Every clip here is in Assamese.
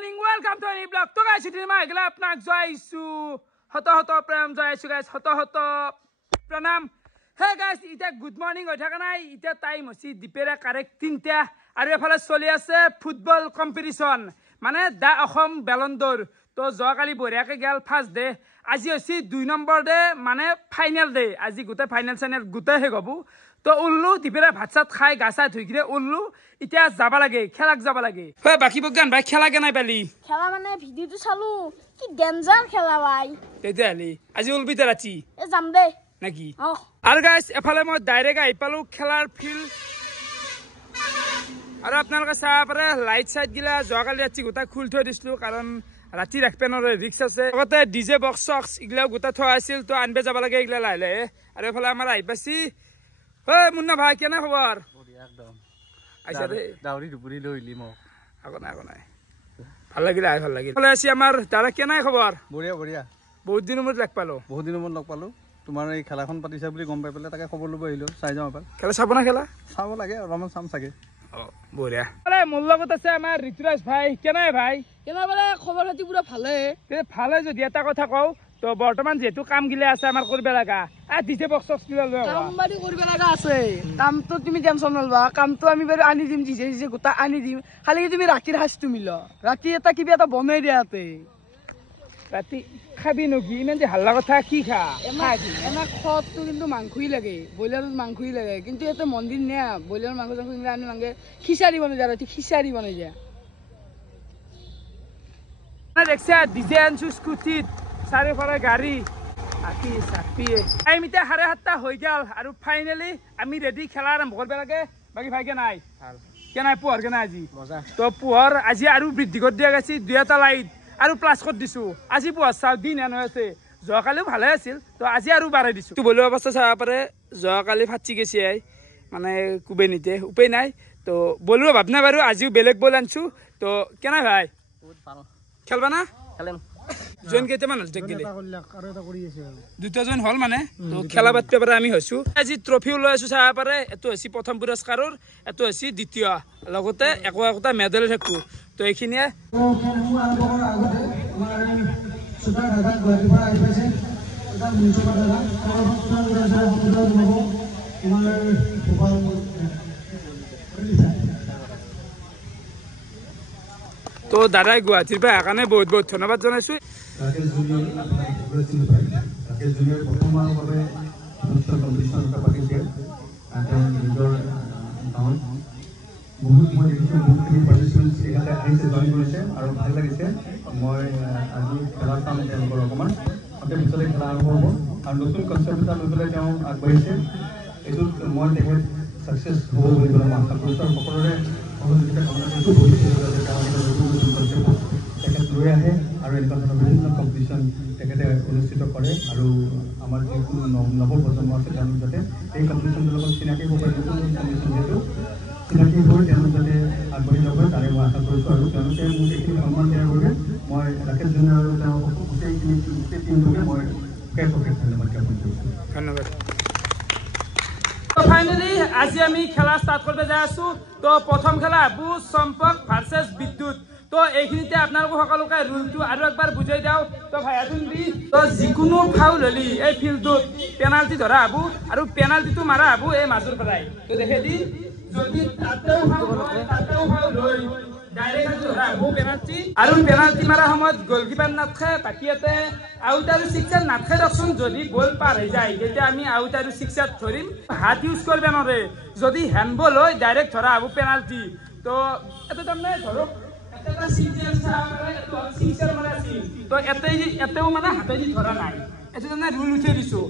morning, welcome to any blog. To guys, today my glad apnak joisu. Hoto pranam joisu guys. Hoto pranam. Hey guys, ita good morning hoy thaka nai. Ita time hosi dipera correct 3টা aru efale choli ase football competition. Mane da Assam Ballon d'Or. To joakali boriake gal first day. Aji hosi 2 number day mane final day. Aji gute final channel gute he gobu. তো উল্লু দিপেরা ভাতসাত খাই গাছা ধুইকিরে উল্লু ইতিয়া যাবা লাগে খেলাক যাবা লাগে হয় বাকি বগান ভাই খেলা কেনাই পালি খেলা মানে ভিডিওটো চালু কি ডেঞ্জার খেলা ভাই এইতে আলি আজি উলবিতে রাচি এ যাম দে নাকি আর গাইস এফালে মই ডাইরেক্ট আই পালু খেলার ফিল আর আপনারা সাপরে লাইট সাইড গিলা জগালি আছি গোটা খুল থৈ দিছলু কারণ রাতি ৰাখপেনৰ ৰিক্স আছে আগতে ডিজে বক্স সক্স ইগলা গোটা থৈ আছিল তো আনবে যাবা লাগে ইগলা লাইলে আর এফালে আমার আইবাসি ওই মুন্না ভাই কেনে খবর বড়িয়া একদম আইছা রে দাউরি দুপুরি লইলি ম আগো নাই ভাল লাগিল আই ভাল লাগিল বলে আসি আমার দাদা কেনে খবর বড়িয়া বহুত দিনৰ মত লগ পালো তোমাৰ এই খেলাখন পাতিছা বুলি গম পাই পেলে তাকে খবৰ লব আহিলো চাই যাও এবাৰ খেলা চাব না খেলা চাব লাগে অলপমান চাম চাগে বড়িয়া আরে মোৰ লগত আছে আমাৰ ঋতুৰাজ ভাই কেনে ভাই কেনে বলে খবৰ হতি পুরা ভালে যদি এটা কথা কও তো বর্তমান যেহেতু কাম গিলে আছে আমার করবে লাগা আর ডিজে বক্স কিলা লয় কাম বাড়ি করবে লাগা আছে কাম তো তুমি টেনশন নলবা কাম তো আমি বারে আনি দিম ডিজে গোটা আনি দিম খালি তুমি রাতির হাস তুমি ল রাতি এটা কিবা এটা বনাই দিয়াতে রাতি খাবি নকি ইমান যে হাল্লা কথা কি খা এনা খত তো কিন্তু মাংসই লাগে বয়লার মাংসই লাগে কিন্তু এতে মন্দির না বয়লার মাংস আনি মাংগে খিচারি বানাই যায় রাতি খিচারি বানাই যায় না দেখছে ডিজে আনছু স্কুটি সারে ফরা গাড়ি আকি সাপিয়ে টাইমতে 7:30 হই গেল আর ফাইনালি আমি রেডি খেলা আরম্ভ করবে লাগে বাকি ভাই কে নাই কেনাই পুয়ার কেনা আজি তো পুয়ার আজি আর বৃদ্ধি করে দিয়া গেছি 2টা লাইট আর প্লাস করে দিছো আজি পুয়ার চাও দিন এনে আছে জকালিও ভালে আছিল তো আজি আর বাড়াই দিছো তো বলে অবস্থা চাওয়া পারে জকালি ফাটি গেছি আই মানে কুবে নিতে উপায় নাই তো বলবো ভাবনা বারু আজিও বেলেগ বল আনছু তো কেনা ভাই খেলবা না খেলেম জন কেতে মান হল গিলে দুটা জন হল মানে তো খেলা বাদ পেপারে আমি হইছো আজি ট্রফিও লৈ আছো চাবা পারে এতো হইছি প্রথম পুৰস্কাৰৰ এতো হইছি দ্বিতীয় লগতে একটা মেডেল থাকু তো এইখিনিয়ে তো দাদাই গুৱাহাটীৰ পৰা কাৰণে বহুত বহুত ধন্যবাদ জনাইছো ৰাকেশ জুনিয়ৰ আপনাৰা চিনি পাই ৰাকেশ জুনিয়ৰ প্ৰথমবাৰভাবে অনুষ্ঠান কম্পিটিশন পাতিছে নিজৰ গাঁৱত বহুত মই দেখিছোঁ বহুতখিনি পাৰ্টিচিপেণ্টছ ইয়াতে আহিছে জইন কৰিছে আৰু ভাল লাগিছে মই আজি খেলা চাম তেওঁলোকৰ অকণমান তাতে পিছতে খেলা আৰম্ভ হ'ব আৰু নতুন কনচেপ্ট এটা লৈ পেলাই তেওঁ আগবাঢ়িছে এইটোত মই তেখেত ছাকচেছ হ'ব বুলি পেলাই মই আশা কৰিছোঁ আৰু সকলোৰে সহযোগিতা কামনা কৰিছোঁ ভৱিষ্যতে তেখেত লৈ আহে আৰু এনেকুৱা ধৰণৰ বিভিন্ন কম্পিটিশ্যন তেখেতে অনুষ্ঠিত কৰে আৰু আমাৰ যিকোনো নৱপ্ৰজন্ম আছে তেওঁলোক যাতে এই কম্পিটিশ্যনটোৰ লগত চিনাকি হ'ব পাৰে নতুন কম্পিটিশ্যন যিহেতু চিনাকি হৈ তেওঁলোক যাতে আগবাঢ়ি যাব পাৰে তাৰে মই আশা কৰিছোঁ আৰু তেওঁলোকে মোক এইখিনি সন্মান দিয়াৰ বাবে মই ৰাকেশ জুনিয়ৰ আৰু তেওঁ গোটেই টিমটোকে মই অশেষ ধন্যবাদ জ্ঞাপন কৰিছোঁ ধন্যবাদ তো ফাইনালি আজি আমি খেলা স্টার্ট করতে যাই আছো তো প্রথম খেলা বুজ সম্পক ভার্সেস বিদ্যুৎ তো এইখিনিতে আপনাদের সকলকে রুলটো আৰু একবার বুঝাই দাও তো ভাই তুমি তো যিকোনো ফাউল হলি এই ফিল্ডত পেনাল্টি ধরা আবু আৰু পেনাল্টিটো মাৰা আবু এই মাজুৰ পৰাই তো দেখে দি যদি তাতেও ফাউল হয় ডাইৰেক্ট ধৰা আবু পেনাল্টি আৰু পেনাল্টি মাৰা সময়ত গোলকিপাৰ নাথে বাকিতে আউট আৰু সিক্সাৰ নাথে ৰকম যদি গোল পাৰ হৈ যায় তেতিয়া আমি আউট আৰু সিক্সার ধরিম হাত ইউজ করবে নরে যদি হ্যান্ডবল হয় ডাইরেক্ট ধরা আবু পেনাল্টি তো এটা তোমরা ধরো এটা সিক্সার ছাড়া তো সিক্সার মারা আছে তো এতেও মানে হাতে দি ধরা নাই এটা মানে রুল উঠে দিছো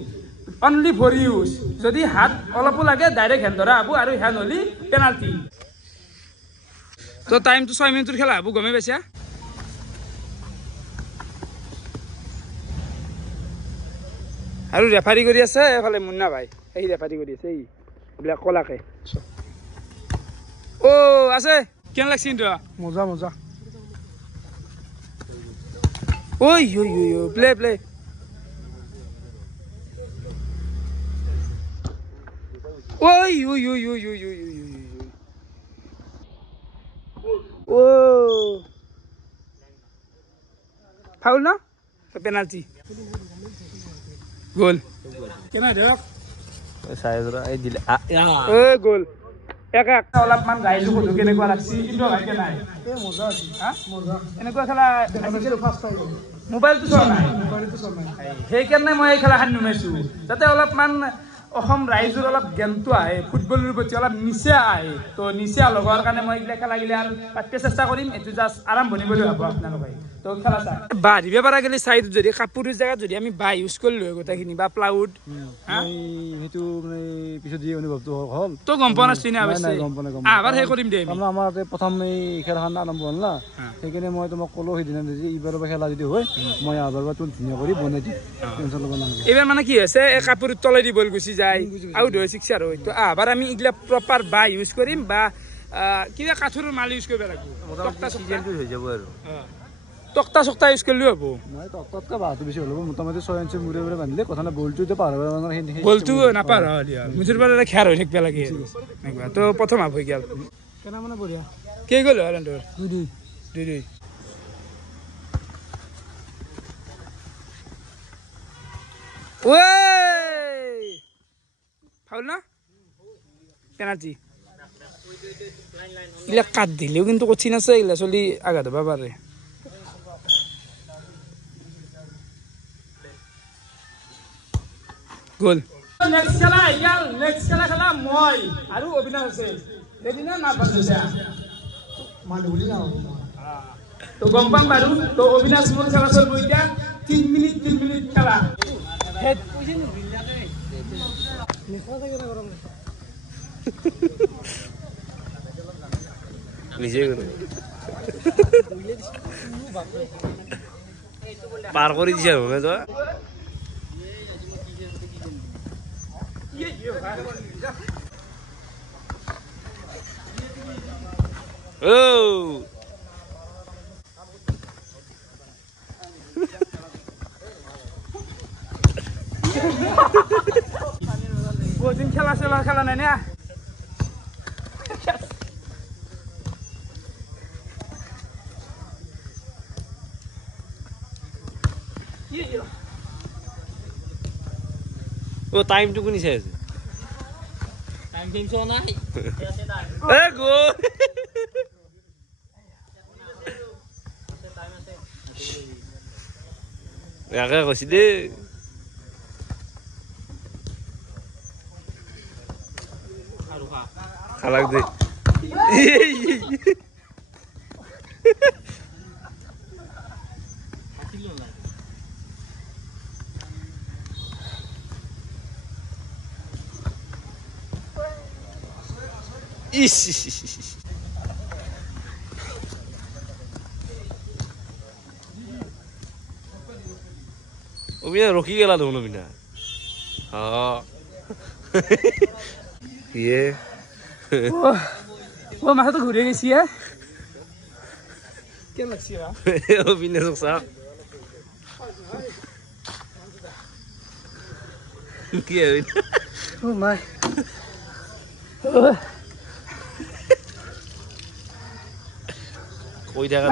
অনলি ফর ইউজ যদি হাত অলপো লাগে ডাইরেক্ট হ্যান্ড ধরা আবু আৰু হ্যান্ড হলি পেনাল্টি তো টাইম তো 6 মিনিটৰ খেলা আবু গমে পাইছা আৰু ৰেফাৰি কৰি আছে এফালে মুন্না ভাই এই ৰেফাৰি কৰি আছে এই ব্ল্যাক কলাকে ও আছে কেন লাগছে ইন্দ্র মজা ওই প্লে ওই ও ফাউল ন পেনাল্টি গ'ল কেনে ধৰক গ'ল অলপমান গাইলো সুধো কেনেকুৱা লাগছি কিন্তু ভালকে নাই এনেকুৱা খেলা মোবাইলটো চোৱা নাই সেইকাৰণে মই এই খেলাখন নুমাইছো যাতে অলপমান অসম ৰাইজৰ অলপ জ্ঞানটো আহে ফুটবলৰ প্ৰতি অলপ নিচা আহে তো নিচা লগৰ কাৰণে মই এইগিলা খেলা গিলা পাতিব চেষ্টা কৰিম এইটো জাষ্ট আৰম্ভণি বুলি ভাবো আপোনালোকে তো খেলা চাই বাঁহ দিব পৰা গ'লে চাইড যদি কাপোৰৰ জেগাত যদি আমি বাঁহ ইউজ কৰিলো গোটেইখিনি বা প্লাউড সেইটো মানে পিছত যি অনুভৱটো হ'ল তো গম পোৱা নাছিলি না আবাৰ সেই কৰিম দে আমাৰ প্ৰথম এই খেলখন আৰম্ভ হ'ল না সেইকাৰণে মই তোমাক ক'লো সেইদিনা যে এইবাৰৰ পৰা খেলা যদি হয় মই আবাৰ পৰা ধুনীয়া কৰি বনাই দিম টেনশ্যন ল'ব নালাগে এইবাৰ মানে কি হৈছে এই কাপোৰৰ তলেদি বল গুচি যায় আউট হৈ চিক্সাৰ হয় তো আবাৰ আমি এইগিলা প্ৰপাৰ বাঁহ ইউজ কৰিম বা কিবা কাঠৰ মাল ইউজ কৰিব লাগিব হৈ যাব আৰু তক্তা চক্তা ইউজ কৰিলেও হ'ব নাই তক্তাতকৈ বাঁহটো বেছি হ'ল মোটামুটি 6 ইঞ্চি মূৰে মূৰে বান্ধিলে কথা নাই বলটো পাৰ বলটো নাপাৰ মুঠৰ পৰা খেৰ হৈ থাকিব লাগে এনেকুৱা তো প্ৰথম আপ হৈ গ'ল কেনে মানে বঢ়িয়া কি গ'ল হলেণ্ডৰ দুই ফাউল না পেনাল্টি এইবিলাক কাট দিলেও কিন্তু কঠিন আছে এইগিলা চলি আঘাত হ'ব পাৰে গ'ল নেক্সট খেলা খেলা মই আৰু অবিনাশ আছে সেইদিনা না পাইছা তো গম পাম বাৰু তো অবিনাশ মোৰ খেলা চলিব এতিয়া 3 মিনিট খেলা পাৰ কৰি দিছে বহুদিন খেলা নাই না টাইমটো কোনি চাই আছে কৈছি দেই খালাক দে অবিনা ৰখি গেলা দেখোন অবিনা ইয়ে মাথাটো ঘূৰি গৈছি কেন লাগছি অবিনা চাওক কি মাই কৈ থাকা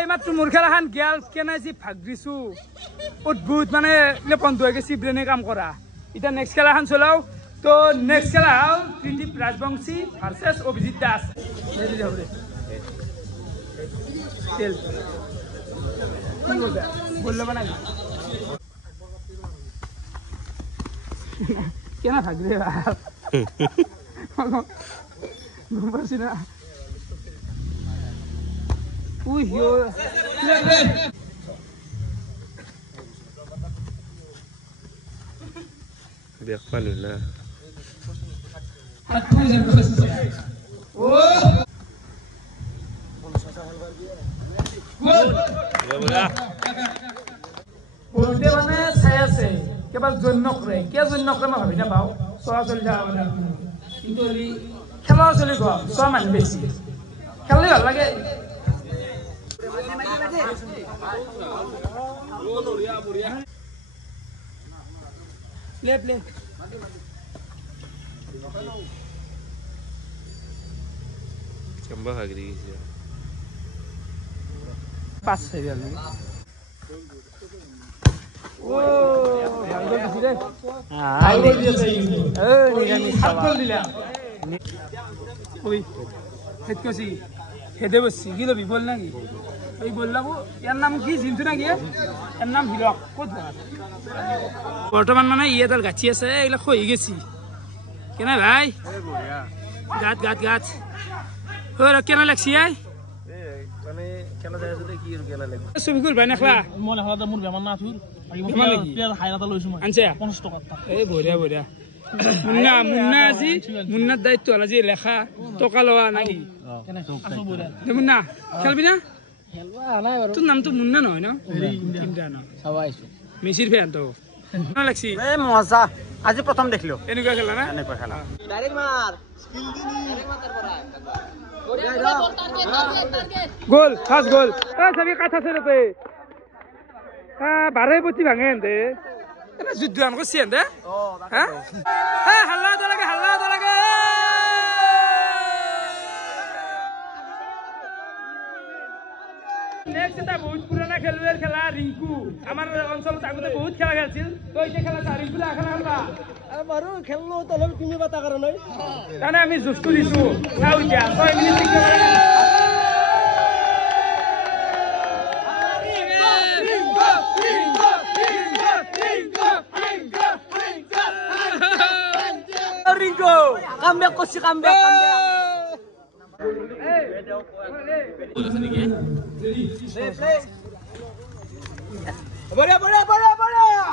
এইমাত্ৰ মোৰ খেলাখন গেল কেনে যি ভাগ দিছো অদ্ভুত মানে বন্ধ হৈ গৈছে ব্ৰেনে কাম কৰা এতিয়া নেক্সট খেলাখন চলাও তো নেক্সট খেলা হ'ল ত্ৰিদীপ ৰাজবংশী ভাৰ্চেছ অভিজিত দাস কেনা ভাগ দিয়ে গম পাইছি না বিয়াক পালো না মানে চাই আছে কেৱল জন্য কৰে কিয় জন্য কৰে মই ভাবি নাপাওঁ চোৱা চলি থকা কিন্তু খেলা চলি গ'ল চোৱা মানুহ বেছি খেললে ভাল লাগে Chamba hagri 5 সিরিয়াল ও ভাল গল দিছি রে ভাল গল দিছে নিরামিষ সাত গল দিলা ওই হেড কছি হেডে বসছি কি লবি বল নাকি ওই বললাম এর নাম কি চিনতো নাকি এর নাম হিরক কত বর্তমান মানে ইয়েদার গাছি আছে এগুলা খই গেছি কেন ভাই গাত গাত গাত ওরা কেন লাগছি আই মানে খেলা যায় যদি কি কেলা লাগবে সুবিকুল ভাই নাখলা মনে হলা মোৰ বেমাৰ না থুৰ বেমাৰ নেকি? হাইৰাটা লৈছো মই আনছে 50 টকা এই বঢ়িয়া বঢ়িয়া মুন্না মুন্না আজি মুন্নার দায়িত্ব আজি লেখা টকা লওয়া নাকি আছো বৰা মুন্না খেলবি না খেলবা নাই বাৰু তোৰ নাম তো মুন্না নহয় ন ইমৰান চাবাইছো মেসিৰ ফ্যান তো কেন লাগছি এ মজা আজি প্ৰথম দেখিলো এনেকুৱা খেলা না এনেকুৱা খেলা গোল ফার্স্ট গোল সবই কাটা ছিল তে বারে পতি ভাঙে এনতে এটা যুদ্ধ আন করছি এনতে হ্যাঁ হাল্লা তো লাগে হাল্লা তো লাগে নেক্সট এটা বহুত পুরানা খেলুয়ার খেলা রিঙ্কু আমার অঞ্চলত আগতে বহুত খেলা খেলছিল তো এই খেলা রিঙ্কু এখন খেলবা বাৰু খেললো তলব তুমি বাতা কৰা নাই তানে আমি জুস্তু দিছো চাও এতিয়া 6 মিনিট রিঙ্কো কামব্যাক করছি কামব্যাক বঢ়িয়া বঢ়িয়া বঢ়িয়া বঢ়িয়া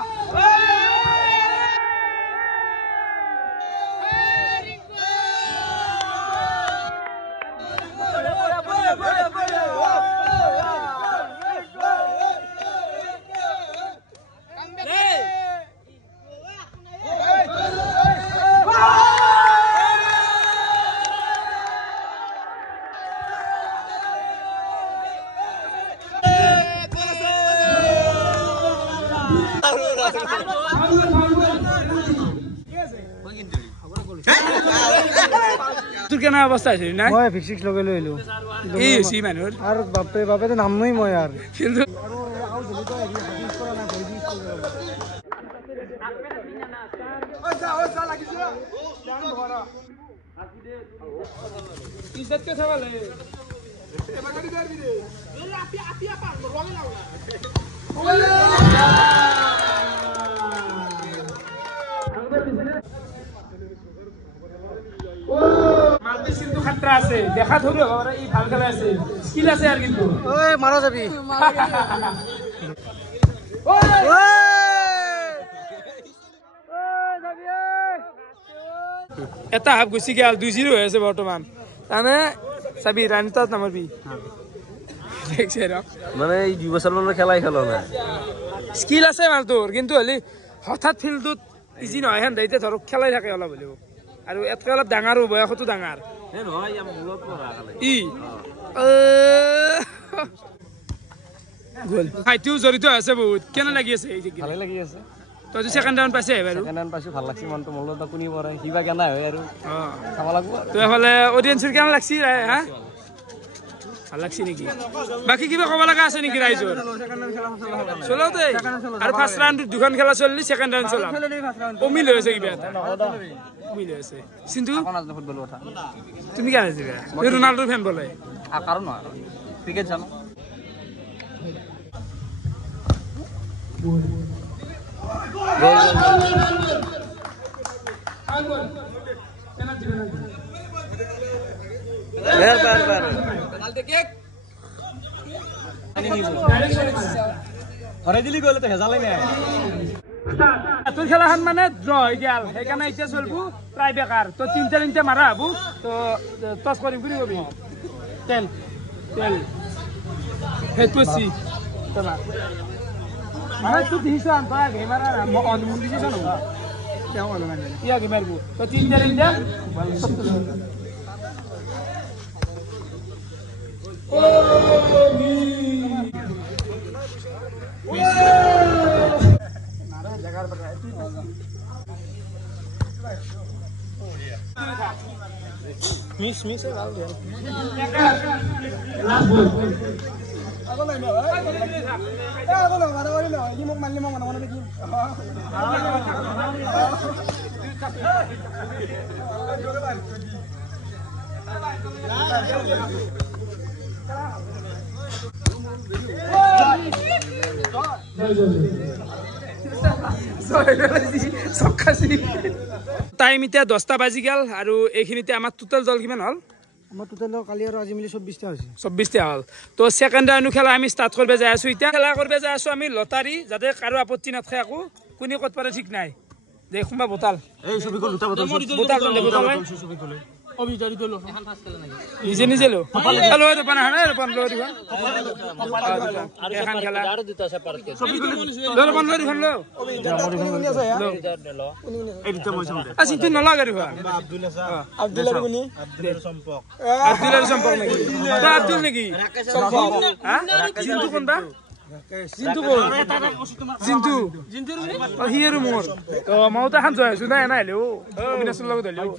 তোর কেন অবস্থা আছে না মই ফিক্সিক্স লগাই লৈ আহিলো এই সি মানুষ আৰু বাপে বাপেতো নামনোই মই আৰু কিন্তু ইজ্জত কে সবালে মালপিস কিন্তু খাতরা আছে দেখা ধরে বাবা এই ভাল খেলা আছে স্কিল আছে আর কিন্তু ঐ মাৰা যাবি এটা হাফ গুছি গেল 2-0 হৈ আছে বৰ্তমান তানে চাবি ৰাণিতাত নামাৰবি দেখছে ৰ মানে এই 2 বছৰ মানৰ খেলাই খেলো না স্কিল আছে মাল তোৰ কিন্তু হলি হঠাৎ ফিল্ডত ইজি নহয় হেন দাইতে ধৰক খেলাই থাকে অলপ হলিও আৰু এতকে অলপ ডাঙৰ বয়সতো ডাঙৰ এ নহয় ইয়াৰ মূলত পৰা খালে ই গোল হাইটিও জড়িত আছে বহুত কেনে লাগি আছে এই ভালে লাগি আছে তই সেকেন্ড ৰাউণ্ড পাইছে বাৰু সেকেন্ড ৰাউণ্ড পাইছো ভাল লাগছি মনটো মলত কোনি পৰে কিবা কেনা হয় আৰু অঁ চাব লাগিব তো এফালে অডিয়েন্সৰ কেনে লাগছি হা ভাল লাগছি নেকি বাকী কিবা ক'ব লগা আছে নেকি ৰাইজৰ চলাও দে আৰু ফাৰ্ষ্ট ৰাউণ্ডত দুখন খেলা চলিলি সেকেন্ড ৰাউণ্ড চলাম অমিল হৈ আছে কিবা এটা অমিল হৈ আছে কিন্তু ফুটবল কথা তুমি কেনে দিবা তুমি ৰনাল্ডোৰ ফেন বোলে কাৰণ নহয় ক্ৰিকেট জানো ঘৰে দিলি গ'লে তো হেজালে নাই তোৰ খেলাখন মানে ড্ৰ হৈ গেল সেইকাৰণে এতিয়া চলবো প্ৰায় বেকাৰ তো তিনিটা মাৰা হব তো টচ কৰিম বুলি কবি তেল তেল সেইটো চি মানে তোৰ দেখিছ তই আগে মাৰা অনুমতি দিছ নহয় তেওঁ অলপমান ইয়াকে মাৰিব তো তিনিটা মিস মিস টাইম এতিয়া 10টা বাজি গেল আৰু এইখিনিতে আমাৰ টোটেল দল কিমান হ'ল আমাৰ টোটেল কালি আৰু আজি মিলি 24টা হৈছে 24টা হ'ল তো সেকেন্ড ৰাউণ্ড খেলা আমি ষ্টাৰ্ট কৰিব যাই আছো এতিয়া খেলা কৰিব যাই আছো আমি লটাৰী যাতে কাৰো আপত্তি নাথাকে আকৌ কোনে ক'ত পাৰে ঠিক নাই দে খুম্বা বটাল এই ছবিখন দুটা বটল বটাল নিজে নিজে লো হ্যালো তো পানা না রে পান লো দিবা এখন খেলা আর দুটা সেপারেট লো পান লো দিখন লো এই দুটা মই চাম দে আসি তুই নলাগা দিবা আব্দুল্লাহ গুনি আব্দুল্লাহ সম্পর্ক নাকি তো আব্দুল নাকি হ্যাঁ জিন্তু কোনটা জিন্তু কোন জিন্তু জিন্তুর হিয়ের মোর তো মাউতা খান জয় আছো না নাইলো অবিনাশৰ লগত হলিও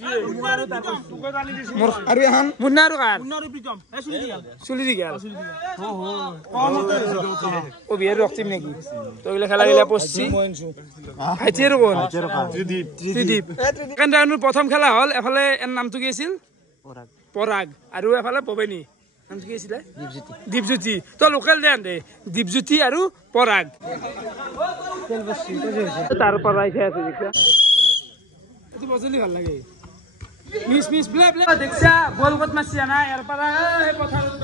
মোৰ আৰু এখন মুন্নাৰু কার চুলি দি গেল ও বিয়ের রক্তিম নাকি তো এগুলা খেলা গিলা পড়ছি হাইতের কোন ত্রিদীপ সেকেন্ড ৰাউন্ডৰ প্ৰথম খেলা হল এফালে এৰ নামটো কি আছিল পৰাগ আৰু এফালে পবেনি নামটো কি আছিল দীপজ্যোতি তো লোকেল দেন দে দীপজ্যোতি আৰু পৰাগ তাৰ পৰাই খাই আছে দেখছা এটো বজলি ভাল লাগে মিস মিস ব্লে ব্লে দেখছা গোল কত মাছি না এর পারা হে পথাৰত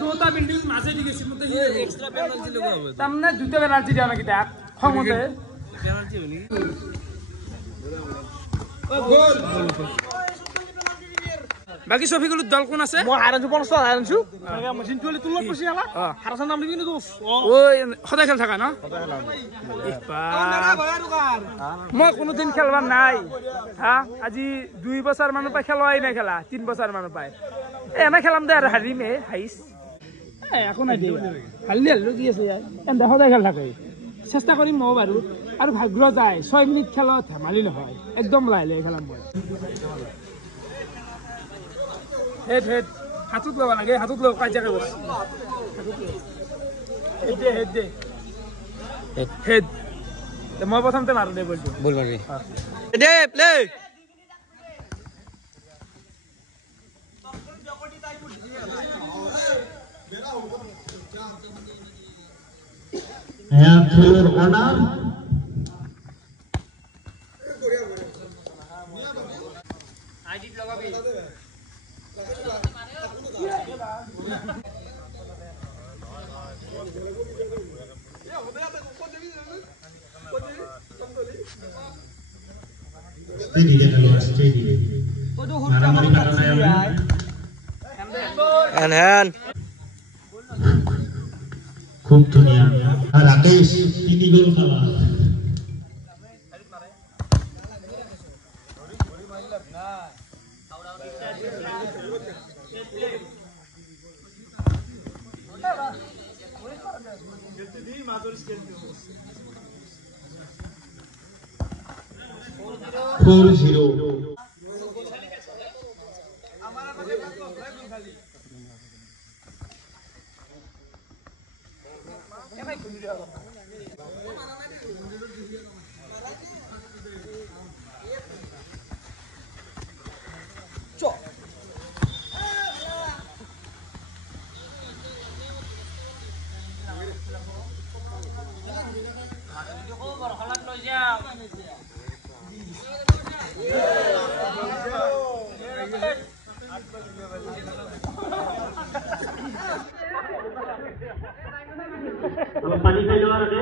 দুটা বিল্ডিং মাঝে দি গেছি মতে এক্সট্রা পেনাল্টি লগা হবে তামনে দুটা পেনাল্টি দিয়া নাকি তাক খমতে পেনাল্টি হনি ও গোল বাকি সফিকুল দল কোন আছে মই হারানছু 50 হারানছু জিন্তু হলি তুলত পছি আলা হারাছান নাম লিবি নি দোস ওই সদায় খেল থাকা না মই কোনোদিন খেলবার নাই হা আজি 2 বছৰ মানৰ পৰা খেলাই নাই খেলা 3 বছৰ মানৰ পৰা এনে খেলাম দে আৰু হাৰিমে হাইস একো নাই দে হালি হালি কি আছে এন্দা সদায় খেল থাকে চেষ্টা কৰিম মই বাৰু আৰু ভাগ্য যায় 6 মিনিট খেলত ধেমালি নহয় একদম লাইলে খেলাম মই হেড হেড হাতত লবা লাগে হাতত লব কাজাকে বস হেড দে হেড দে হেড তে মই প্ৰথমতে মাৰো দে বলছো বল মারবি দে প্লে খেলের অনার খুব ধুনিয়া রাকেশ 3 গোল খাওয়া পানি খাই যাওয়ার আগে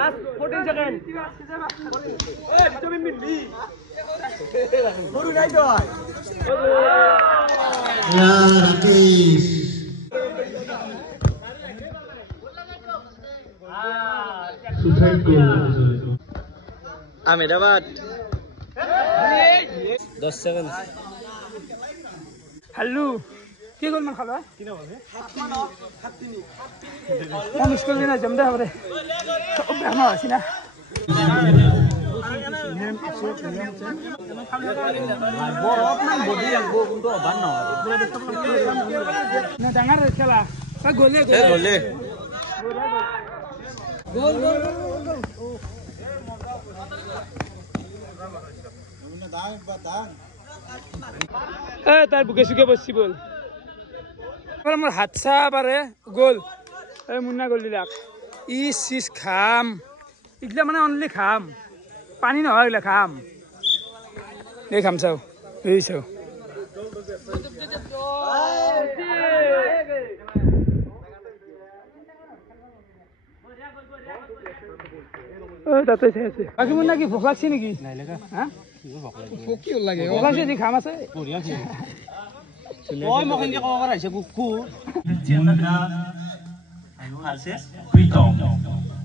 লাস্ট 14 সেকেন্ড ওই তুমি মিলি গরু নাই তো রাকেশ সুসাইড করলো আহমেদাবাদ 10 সেকেন্ড হ্যালো কি গল মান খালো কি না হবে 7 আমি স্কুল দিনা জমদা হবে সব বেহনা আছে না ডাঙৰ খেলা গ'লে গ'লে তাৰ বুকে চুকে বসছি বল মোৰ হাত চা পাৰে গ'ল মুন্না গ'ল দিলাক চিজ খাম এইগিলা মানে অনলি খাম পানী নহয় এইগিলা খাম এই খাম চাও এই চাও তাতে চাই আছে বাকী মুন্না কি ভোক লাগছে নেকি ভোক লাগছে নি খাম আছে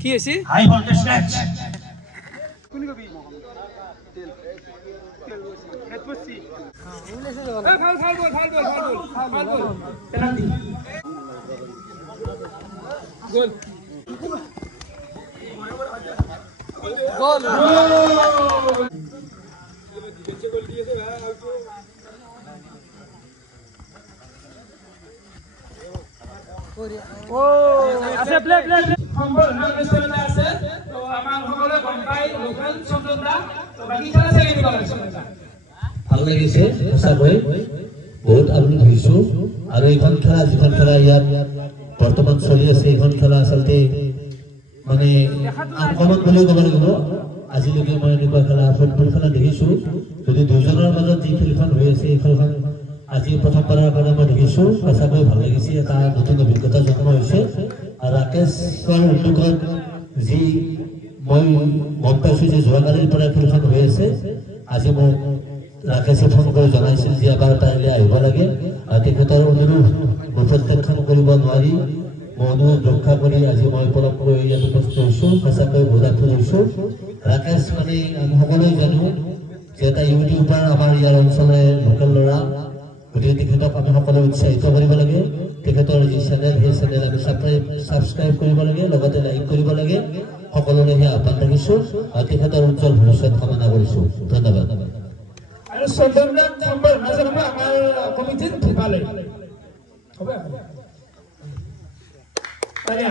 কি আছে আছে প্লে প্লে সম্পূৰ্ণ ৰেষ্টুৰেণ্ট আছে তো আমাৰ সকলোৱে গম পাই লোকেল চন্দনদা তো বাকি খেলা চাই দিব লাগে চন্দনদা ভাল লাগিছে সঁচাকৈ বহুত আনন্দ হৈছো আৰু এইখন খেলা যিখন খেলা ইয়াত বৰ্তমান চলি আছে এইখন খেলা আচলতে মানে আক্ৰমণ বুলি ক'ব লাগিব আজিলৈকে মই এনেকুৱা খেলা ফুটবল খেলা দেখিছো যদি দুজনৰ মাজত যি খেলখন হৈ আছে এই খেলখন আজি প্ৰথমবাৰৰ কাৰণে মই দেখিছো সঁচাকৈ ভাল লাগিছে এটা নতুন অভিজ্ঞতা জন্ম হৈছে আৰু ৰাকেশৰ উদ্যোগত যি মই গম পাইছো যে যোৱাকালিৰ পৰা খেলখন হৈ আছে আজি মোক ৰাকেশে ফোন কৰি জনাইছিল যে এবাৰ পাৰিলে আহিব লাগে আৰু তেখেতৰ অনুৰোধ প্ৰত্যাখ্যান কৰিব নোৱাৰি মই অনুৰোধ ৰক্ষা কৰি আজি মই পলমকৈ ইয়াত উপস্থিত হৈছো সঁচাকৈ বজাৰটো হৈছো ৰাকেশ মানে আমি সকলোৱে জানো যে এটা ইউটিউবাৰ আমাৰ ইয়াৰ অঞ্চলৰে লোকেল ল'ৰা গতিকে তেখেতক আমি সকলোৱে উৎসাহিত কৰিব লাগে তেখেতৰ যি চেনেল সেই চেনেল আমি ছাবস্ক্ৰাইব কৰিব লাগে লগতে লাইক কৰিব লাগে সকলোৰে সেই আহ্বান ৰাখিছো আৰু তেখেতৰ উজ্জ্বল ভৱিষ্যত কামনা কৰিছো ধন্যবাদ আৰু চন্দনদা নম্বৰ নাজানো আমাৰ কমিটিৰ ভালে হবে তাইয়া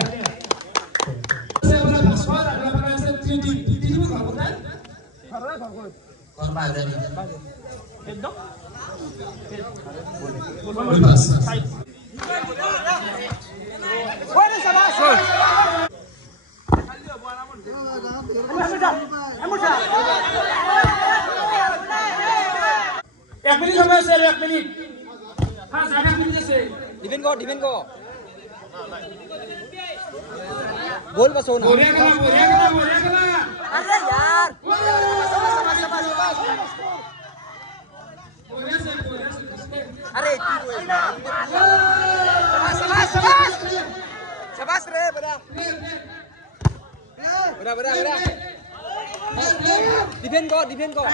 এক মিনিট সময় আছে এক মিনিট হ্যাঁ জায়গা মিনিট আছে ডিফেন্ড কো গোল বাসো না বড়িয়া খেলা আরে यार अरे शाबाश रे बड़ा डिफेंड को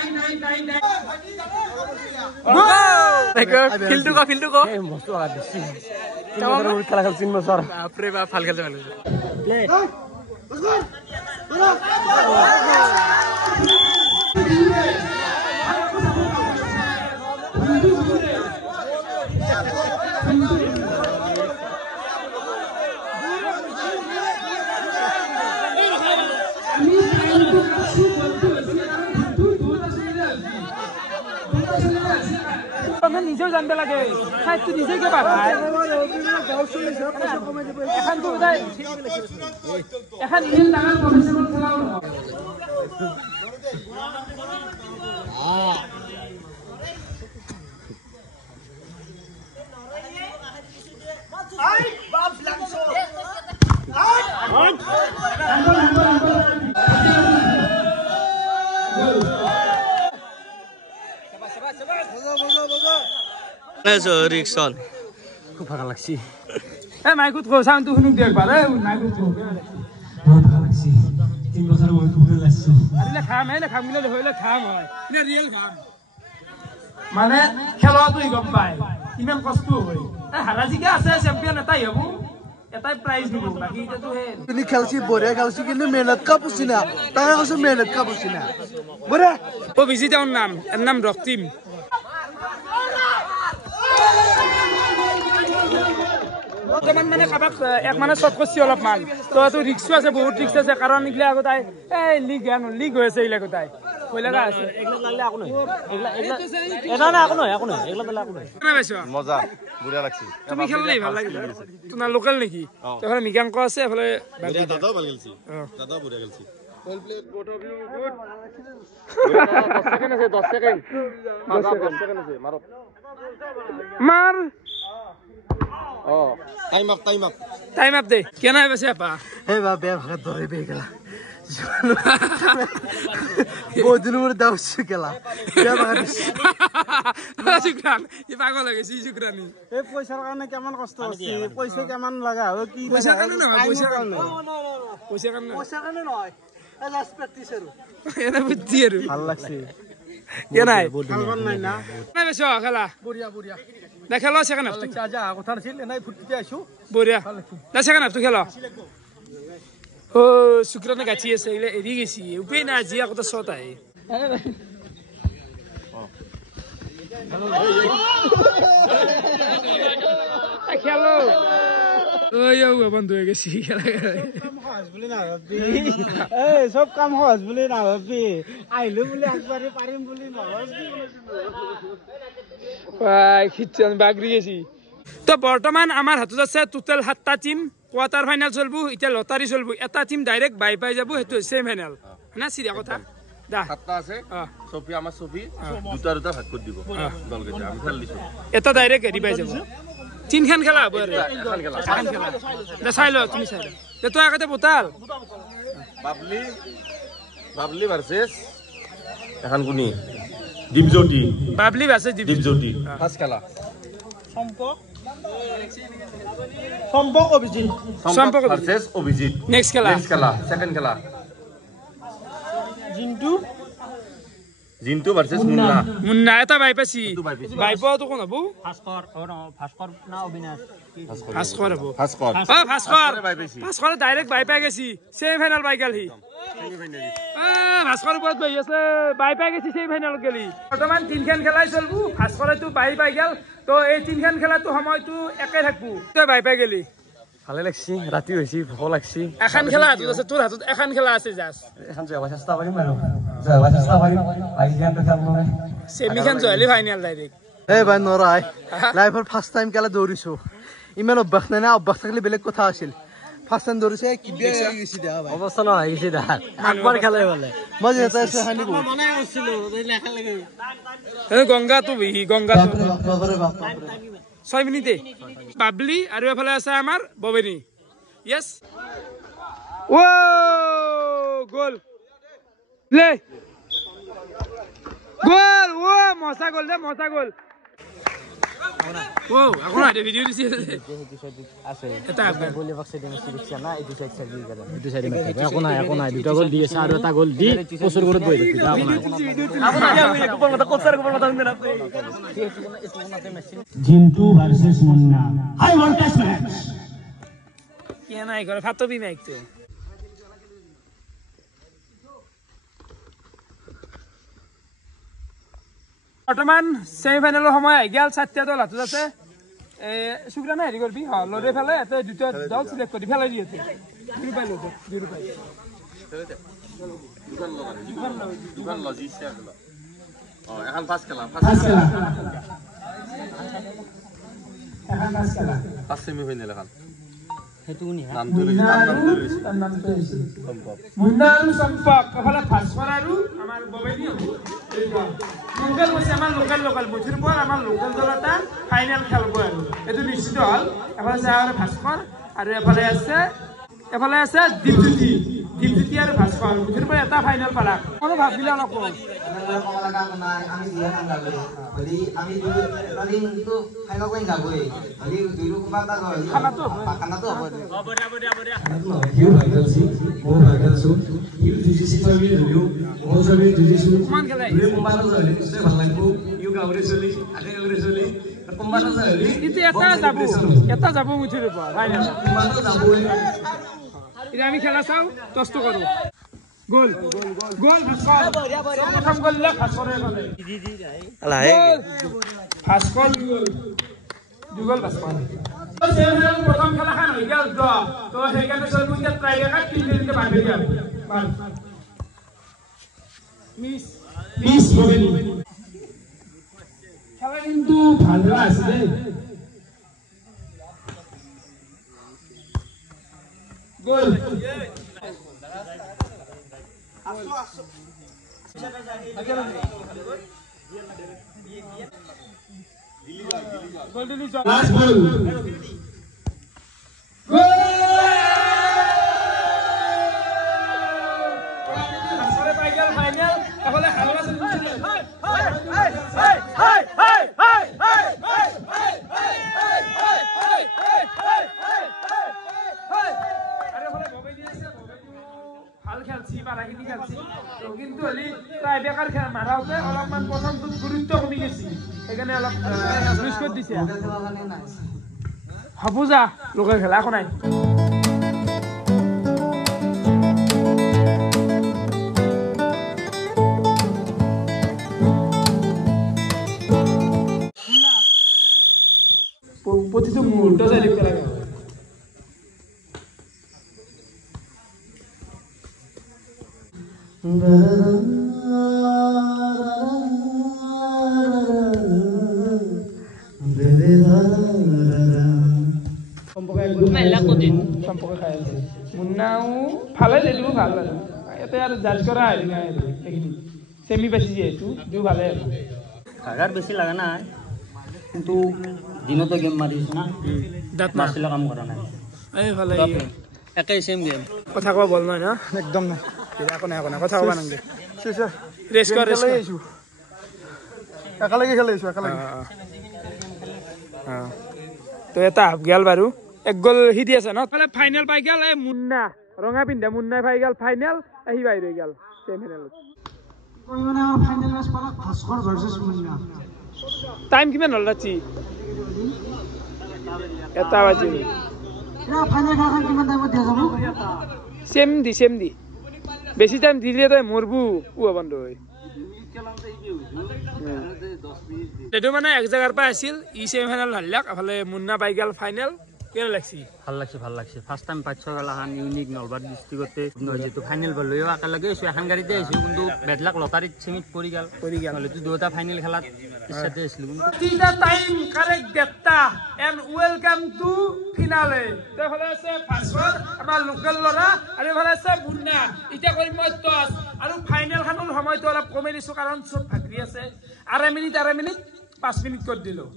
ফিল্ডটো কো এই মস্ত হাত দিছি তোমরা খেলা খেলছিন বছর বাপ রে বাপ ফাল খেলতে প্লে নিজেও জানতে লাগে সাইডটো নিজে কে বাঢ়ায় এখন তো এখন ইমান ডাঙৰ প্ৰফেচনেল খেলাও রিকশন খুব ভালো লাগছে মাইকুত কো সাউন্ড তো শুনুক একবার মাইকুত কো বহুত ভালো লাগছে 3 বছর বহুত ভালো লাগছে আরে খাম গিলা হইলে খাম হয় না রিয়েল খাম মানে খেলাটো গম পায় ইমান কষ্ট হয় হাৰা জিকা আছে চ্যাম্পিয়ন এটাই হবো এটাই প্ৰাইজ দিব বাকি এটাতো হে তুমি খেলছি বঢ়িয়া খেলছি কিন্তু মেহনত কা পুছি না তাকে কৈছো মেহনত কা পুছি না বঢ়িয়া ও বিজি টাউন নাম এর নাম রক্তিম বর্তমান মানে কাবাক এক মানে শর্ট করছি অলপমান তো তো রিক্সও আছে বহুত রিক্স আছে কারণ এগুলা আগতাই এই লিগ হয়েছে এগুলা আগতাই কইলাগা আছে এগুলা লাগলে আকো নয় এগুলা না আকো নয় এগুলা লাগলে আকো নয় মজা বঢ়িয়া লাগছে তুমি খেললেই ভাল লাগিল তোমার লোকাল নাকি তখন মিগাঙ্ক আছে এফালে দাদাও ভাল খেলছি দাদাও বঢ়িয়া খেলছি Well played, both of you. Good. 10 seconds আছে 10 সেকেন্ড 10 সেকেন্ড আছে মারো মার ও টাইম আপ দে কেন হইছে আপা হে বা বে ভাগ ধরে বে গেলা বহুদিন পরে দাউছি গেলা বে ভাগ শুকরান ই পাগল হয়ে গেছি শুকরানি এই পয়সার কারণে কেমন কষ্ট হচ্ছে পয়সা কেমন লাগা ও কি পয়সা কারণে না পয়সা কারণে নয় লাস্ট প্র্যাকটিস এর এটা বুঝছি আর ভালো লাগছে কে নাই খেলবার নাই না না বেশি খেলা বড়িয়া দেখালো সেখানে যা কথা ছিল নাই ফুটতে আইছো বড়িয়া না সেখানে তুই খেলো ও শুক্রানে গাছি আছে এলে এরি গেছি উপায় না জিয়া কত শট আই খেলো ওই বন্ধু হয়ে গেছি এই সব কাম সহজ বলে না ভাবি আইলো বলে একবারে পারিম বলে খিচ্ছান বাগরি গেছি তো বর্তমান আমার হাতত আছে টোটাল 7টা টিম কোয়ার্টার ফাইনাল চলবো এটা লটারি চলবো এটা টিম ডাইরেক্ট বাই পাই যাব হেতু সেমি ফাইনাল না সিরিয়া কথা দা 7টা আছে সফি আমার সফি দুটা ভাগ করে দিব দল গেছে আমি খেল দিছো এটা ডাইরেক্ট হেৰি পাই যাব তিনখান খেলা হ'ব এখন খেলা দা চাই ল তুমি চাই ল তো আগতে বোতাল বাবলি ভার্সেস এখন কোনি দীপজ্যোতি বাবলি ভার্সেস দীপজ্যোতি ফার্স্ট খেলা সম্পক অভিজিৎ সম্পক ভার্সেস অভিজিৎ নেক্সট খেলা সেকেন্ড খেলা জিন্টু ভার্সেস মুন্না এটা বাই পাছি বাই পাও তো কোন হবো ভাস্কর না অবিনাশ ভাস্কর হবো ভাস্কর ভাস্কর ডাইরেক্ট বাই পাই গেছি সেমি ফাইনাল বাই গেল হি ভাস্কর বহুত বহি আছে বাই পাই গেছি সেমি ফাইনাল গেলি বর্তমান তিনখান খেলাই চলবো ভাস্করে তো বাই পাই গেল তো এই তিনখান খেলাটো সময়টো একে থাকবো তই বাই পাই গেলি ভালে লাগছি ৰাতি হৈছে ভোক লাগছি এখন খেলা হাতত আছে তোৰ হাতত এখন খেলা আছে জাস এখন যাব চেষ্টা কৰিম আৰু যাব চেষ্টা কৰিম আহি যাম খেল নহয় সেমি খান জয়লি ফাইনাল ডাইৰেক্ট হে ভাই নৰাই লাইফৰ ফাৰ্ষ্ট টাইম কেলা দৌৰিছো ইমান অভ্যাস নাই না অভ্যাস থাকিলে বেলেগ কথা আছিল ফাৰ্ষ্ট টাইম দৌৰিছে কি বেয়া গৈছি দা ভাই অৱস্থা নহয় গৈছে দা একবাৰ খেলাই বলে মই যেটা আছে হানি গো মনে আছিল লেখা লাগে গংগা তো গংগা তো বাপৰে বাপ 6 মিনিটে বাবলি আৰু এফালে আছে আমাৰ ববেনি ইয়েস ও গোল লে গোল ও মজা গোল দে মজা গোল ও এখন আরে ভিডিও দিছি আছে এটা বলে বক্সে দিন সিলেকশন না এই দুই সাইড দিয়ে গেল এই দুই সাইডে মেতে এখন নাই দুটা গোল দিয়েছে আর এটা গোল দি পোস্টার করে বই দিছি জিন্টু ভার্সেস মুন্না হাই ভোল্টেজ ম্যাচ কি নাই করে ফাতবি ম্যাচ তো বর্তমান সেমিফাইনালৰ সময় আহি গেল 7টা দল হাতত আছে শুক্ৰানে হেৰি কৰবি লৰে ফেলে এতে দুটা দল সিলেক্ট কৰি ফেলাই দিয়েছে দুখন লজিষ্টিক এখন ফাৰ্স্ট খেলা ফাৰ্স্ট সেমিফাইনাল এখন হেতু নি নাম তুলিছে মুন্না আৰু সম্পক এফালে ভাস্কৰ আৰু আমাৰ ববেনি হ'ব লোকেল হৈছে আমাৰ লোকেল মুঠিৰ পৰ আমাৰ লোকেল দল এটা ফাইনেল খেলব আৰু এইটো নিশ্চিত হল এফালে আছে আৰু ভাস্কৰ আৰু এফালে আছে দীপজ্যোতি আৰু ভাস্কৰ মুঠিৰ পৰ এটা ফাইনেল পালা কোনো ভাবিলে অলপ খানাটো কিন্তু এটা যাব মুঠিৰ পৰা ফাইনেল এতিয়া আমি খেলা চাওঁ টষ্ট কৰোঁ গোল প্ৰথম গোল ভাস্কৰে পালে ভাস্কৰ দুগোল ভাস্কৰ প্ৰথম খেলাখন হৈ গ'ল তো সেইকাৰণে এতিয়া ট্ৰাইবেকাত 3-3 বান্ধি গ'ল মিছ হল খেলা কিন্তু ভালো আছে দেই গোল লাস্ট গোল ফাইনাল তাহলে হালকা ভাল খেলছি বাৰাখিনি খেলছি কিন্তু হলি ট্ৰাইবেকাৰ খেল মাৰাওতে অলপমান প্ৰথমটোত গুৰুত্ব কমি গেছি সেইকাৰণে অলপ লুজ কৰি দিছে হ'ব যা লোকেল খেলা একো নাই প্ৰতিটো মুহূৰ্ত চাই দিব লাগে মুন্নাও ভালে দিলো ভাল আৰু ইয়াতে আৰু জাজ কৰা হেৰি নাই এইখিনি চেমি পাইছি যিহেতু দিও ভালে ভাগাৰ বেছি লগা নাই কিন্তু দিনতো গেম মাৰিছো না মাছবিলাক কাম কৰা নাই এই ভালে একেই সেম গেম কথা কোৱা বল নহয় না একদম নাই একো নাই কথা ক'বা নালাগে ৰেচ একেলগে খেলাইছো একেলগে তো এটা হাফ গেল বাৰু এক গল সি দি আছে ন ফালে ফাইনেল পাই গেল এই মুন্না ৰঙা পিন্ধা মুন্নাই পাই গেল ফাইনেল আহি বাহিৰ হৈ গেল সেমিফাইনেলত মানে আমাৰ ফাইনেল মেচ পালা ভাস্কৰ ভাৰ্চেছ মুন্না টাইম কিমান হ'ল ৰাতি এটা বাজিল ফাইনেল খেলাখন কিমান টাইমত দিয়া যাব চেম দি বেছি টাইম দিলে তই মৰবু পুৱা বন্ধ হৈ এইটো মানে এক জেগাৰ পৰা আছিল ই ছেমিফাইনেল হাৰলাক এফালে মুন্না পাই গেল ফাইনেল কেনে লাগছি ভাল লাগছে ফাৰ্ষ্ট টাইম পাইছো খেলাখন ইউনিক নলবাৰী ডিষ্ট্ৰিক্টতে যেহেতু ফাইনেল গ'লো একেলগে আছো এখন গাড়ীতে আহিছো কিন্তু বেদলাক লটাৰীত চেমিত পৰি গেল হয়তো দুটা ফাইনেল খেলাত ইচ্ছাতে আছিলো তিনিটা time correct data and welcome to finale এইফালে আছে ভাস্কৰ আমাৰ লোকেল ল'ৰা আৰু এইফালে আছে মুন্না এতিয়া কৰিম মই টছ আৰু ফাইনেলখনৰ সময়টো অলপ কমাই দিছোঁ কাৰণ চব ভাগৰি আছে আঢ়ৈ মিনিট 5 মিনিট কৰি দিলোঁ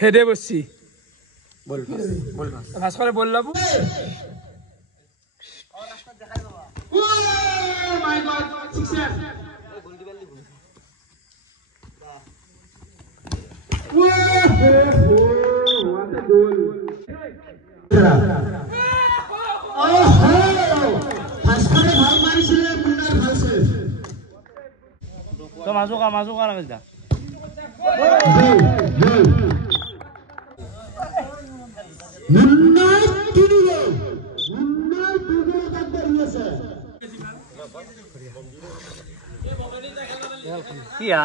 হেডে বসছি ভাস্কৰে বললাম তো মাজু কা লাগে যা কিয়া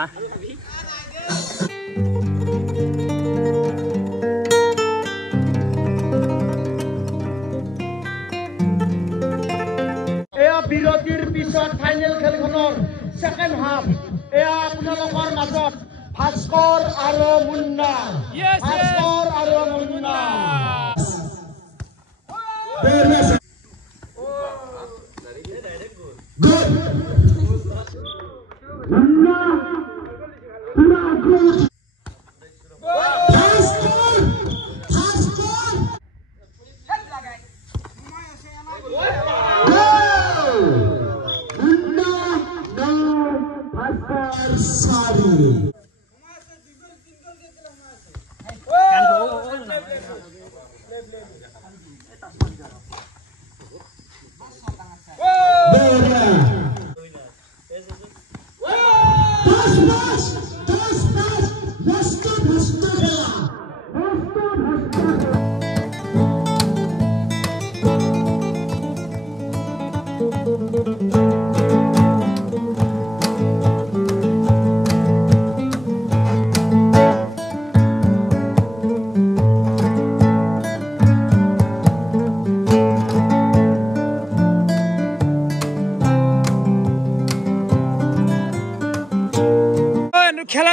বিৰতিৰ পিছত ফাইনেল খেলখনৰ সেকেন্ড হাফ এয়া আপোনালোকৰ মাজত ভাস্কৰ আৰু মুন্না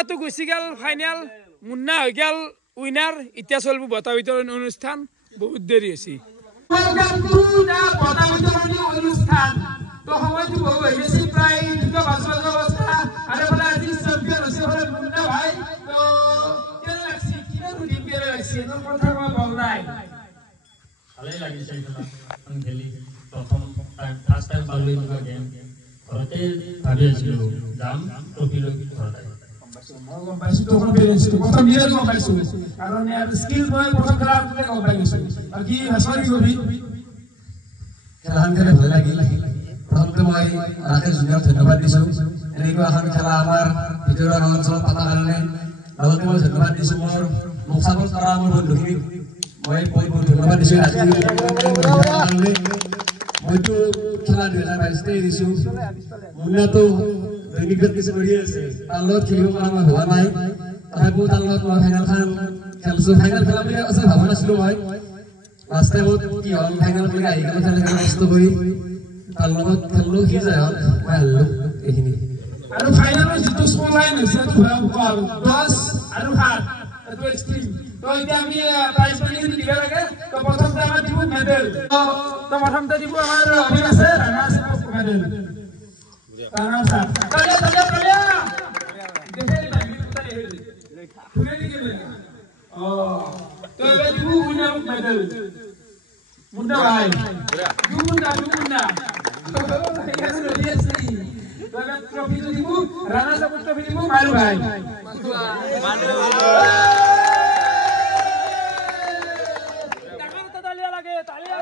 খেলাটো গুচি গেল ফাইনেল মুন্না হৈ গেল উইনাৰ এতিয়া চলব বঁটা বিতৰণ অনুষ্ঠান বহুত দেৰি হৈছে অনুষ্ঠান তো সময়টো বহু হৈ গৈছে প্ৰায় 2 বছৰ অৱস্থা আৰু বলে আজি চেম্পিয়ন হৈছে হলে মুন্না ভাই তো কেনে লাগছে কিমান দিন কেনে লাগছে ন কথা কোৱা বল নাই ভালে লাগিছে খেলা খেলি প্ৰথম ফাৰ্ষ্ট টাইম পালো এনেকুৱা গেম ঘৰতে ভাবি আছিলো যাম ট্ৰফি লৈ ঘৰত গম পাইছো তো প্ৰথম দিনে গম পাইছো কাৰণ ইয়াৰ স্কিল মই প্ৰথম খেলা গম পাইছো বাকি হাসৰি গবি খেলাখন খেলে ভাল লাগিল প্ৰথমতে মই ৰাকেশ জুনিয়ৰক ধন্যবাদ দিছো এনেকুৱা এখন খেলা আমাৰ ভিতৰুৱা অঞ্চলত পতা কাৰণে লগতে মই ধন্যবাদ দিছো মোৰ মোক চাপৰ্ট কৰা মোৰ বন্ধুখিনিক মই বহুত ধন্যবাদ দিছো মইতো খেলা 2022 দিছো মুন্নাটো দৈনিক প্ৰেক্টিছ কৰি আছে তাৰ লগত খেলিব পৰা মই হোৱা নাই তথাপিও তাৰ লগত মই ফাইনেলখন খেলিছো ফাইনেল খেলা বুলি আছে ভাবা নাছিলো মই লাষ্ট টাইমত কি হ'ল ফাইনেল খেলি আহি গ'ল খেলা কষ্ট কৰি তাৰ লগত খেলিলো কি যায় হ'ল মই হাৰিলো এইখিনি আৰু ফাইনেলৰ যিটো স্ক'ৰ লাইন হৈছে ঘূৰা বল 10 আৰু 7 এটো এক্সট্ৰিম তো এতিয়া আমি প্ৰাইজ মানি দিব লাগে তো প্ৰথমতে আমাৰ দিব মেডেল তো প্ৰথমতে দিব আমাৰ অভিন আছে ৰাণা সাহেব মেডেল ৰাণা সাহেব তালিয়া দেখে খুলে দিলে তো এবাৰ দিব উইনাৰ মেডেল মুন্না ভাই মুন্না ট্রফি দিব রানা সাহেব ট্রফি দিব মালু ভাই তালিয়া লাগে তালিয়া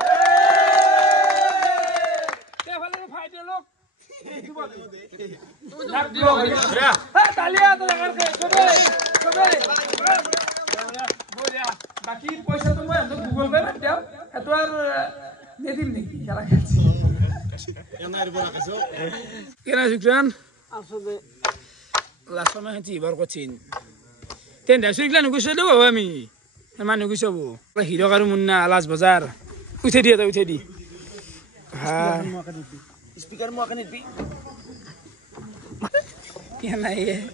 তে ভালো ফাইটে লোক তালিয়া তো লাগার কে সবে বড়িয়া বাকি পয়সা তো মই গুগল পে দাও এত আর নেদিম নেকি খেলা খেলছি কেনা শুক্রান আসলে লাস্ট সময় হচ্ছে এবার কঠিন তেন শুক্লা নুগুছো দেবো আমি মানুহ গুছাব হিরক আর মুন্না লাজ বাজার উঠে দিয়ে উঠে দি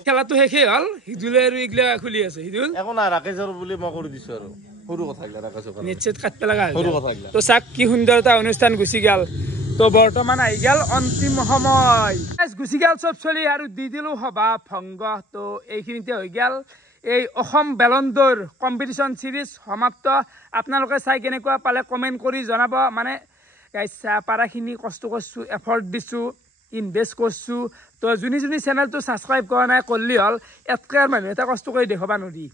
খেলাটো শেষে হল হিদুলে আৰু এইগিলা খুলি আছে হিদুল একো নাই ৰাকেশৰ বুলি মই কৰি দিছো আৰু সৰু কথা গিলা ৰাকেশৰ নিশ্চিত কাটতে লগা সৰু কথা গিলা তো চাক কি সুন্দৰ এটা অনুষ্ঠান গুচি গেল তো বৰ্তমান আহি গেল অন্তিম সময় গুচি গেল চব চলি আৰু দি দিলো সভা ভংগ তো এইখিনিতে হৈ গেল এই অসম বেলন দৌৰ কম্পিটিশ্যন সিৰিজ সমাপ্ত আপোনালোকে চাই কেনেকুৱা পালে কমেণ্ট কৰি জনাব মানে গাইছা পাৰাখিনি কষ্ট কৰিছো এফৰ্ট দিছো ইনভেষ্ট কৰিছো তো যোনি চেনেলটো ছাবস্ক্ৰাইব কৰা নাই কৰিলে হ'ল এতকাৰ মানুহ এটা কষ্ট কৰি দেখাবা নোৱাৰি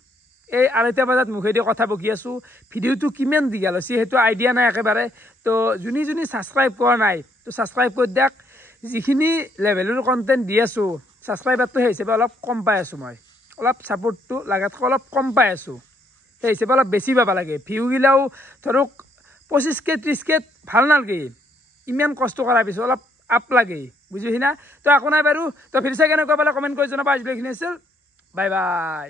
এই 2:30 বজাত মুখেদি কথা বকি আছো ভিডিঅ'টো কিমান দীঘল হৈছে সেইটো আইডিয়া নাই একেবাৰে তো যোনি ছাবস্ক্ৰাইব কৰা নাই তো ছাবস্ক্ৰাইব কৰি দিয়ক যিখিনি লেভেলৰ কণ্টেণ্ট দি আছো ছাবস্ক্ৰাইবাৰটো সেই হিচাপে অলপ কম পাই আছো মই অলপ ছাপোৰ্টটো লাগাতকৈ অলপ কম পাই আছো সেই হিচাপে অলপ বেছি পাব লাগে ভিউগিলাও ধৰক 25K 30K ভাল নালাগে ইমান কষ্ট কৰাৰ পিছত অলপ আপ লাগে বুজিছি না তো একো নাই বাৰু তো ফিৰ চাই কেনেকুৱা পালে কমেণ্ট কৰি জনাবা আজিলৈ এইখিনি আছিল বাই বাই